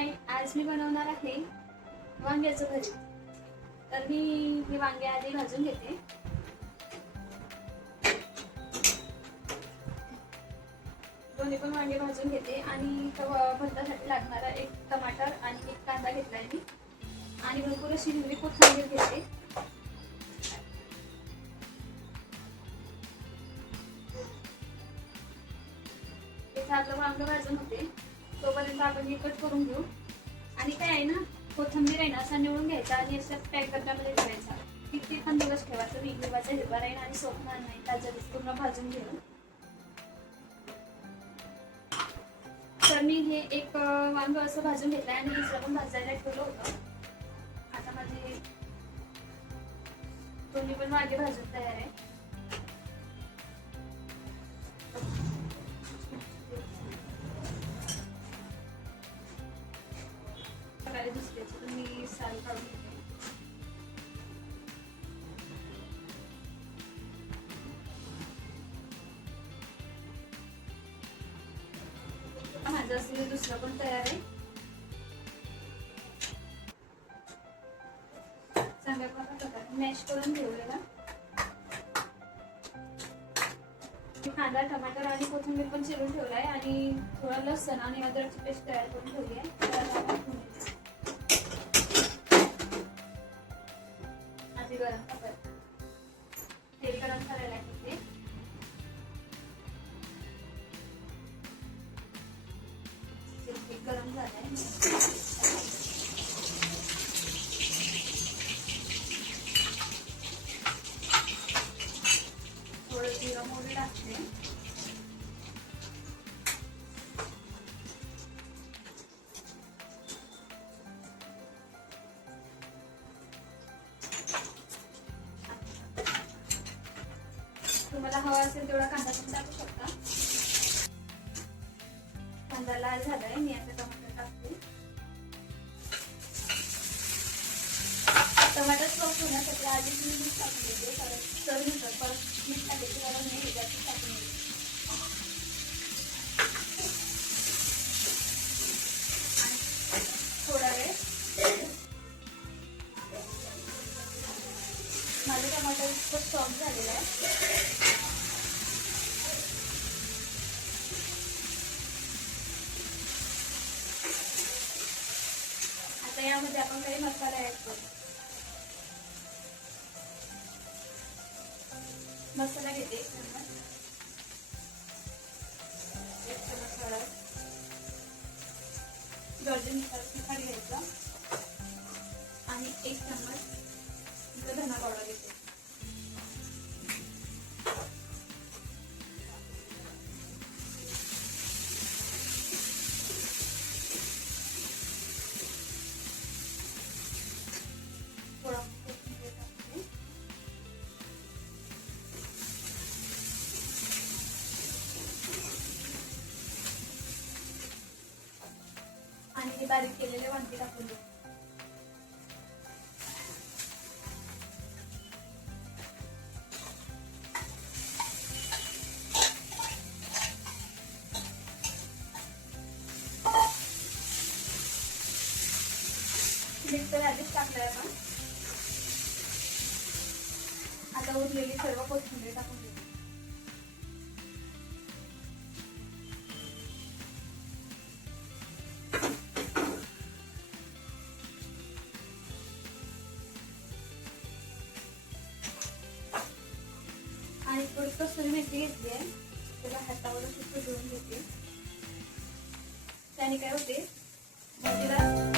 हाय, आज मी बनवणार आहे वांग्याचं भरीत. तर मी हे वांगे आधी भाजून घेते. दोन्ही पण वांगे भाजून घेते आणि भरतासाठी लागणारा एक टमाटर आणि एक कांदा घेतलाय मी आणि भरपूर अशी हिरवी कोथिंबीर घेते. इथे आपलं वांग भाजून होते तोपर्यंत आपण हे कट करून घेऊ. आणि काय आहे ना, कोथिंबीर आहे ना असा निवडून घ्यायचा आणि असं पॅक करण्यामध्ये ठेवायचा. किती पण दिवस ठेवायचं, हिरवाचा हिरवा राहील आणि सोपणार नाही. ताजा पूर्ण भाजून घेऊ. तर मी हे एक वांग असं भाजून घेतलंय आणि दुसरं पण भाजायला ठेवलं होतं. आता माझे दोन्ही पण वांगे भाजून तयार आहे. मी साल काढून घेते. माझं असलेलं दुसरं पण तयार आहे. चांगल्या प्रकारे मॅश करून घेऊया. कांदा, टमाटर आणि कोथिंबीर पण चिरून ठेवलाय आणि थोडा लसूण आणि अद्रकची पेस्ट तयार करून ठेवली आहे. आधी गरम तेल गरम करायला घेते. गरम झालंय. थोडं जिरं मोहरी टाकते. तुम्हाला हवा असेल तेवढा कांदा पण टाकू शकता. कांदा लाल झालाय. मी आता टमाटर टाकते. टमाटर सॉफ्ट होण्यासाठी आधीच मी मीठ टाकून देते, कारण चवीनुसार परत मीठ टाकायची गरज नाही. जास्त टाकून देते. थोडा वेळ माझं टमाटर खूप सॉफ्ट झालेलं आहे. आता यामध्ये आपण काही मसाला ऍड करू. मसाला घेते. एक चमच हळद, गरजेनुसार तिखट घ्यायचं आणि एक चमच धना पावडर घेते. आणि हे बारीक केलेले वांगे टाकून देऊ. मीठ तर आधीच टाकलंय आपण. आता उरलेली सर्व कोथिंबीर टाकून देऊ. आणि थोडी कसुरी मेथी घेतली आहे, त्याला हातावर सुद्धा धुवून घेते. त्याने काय होते, भाजीला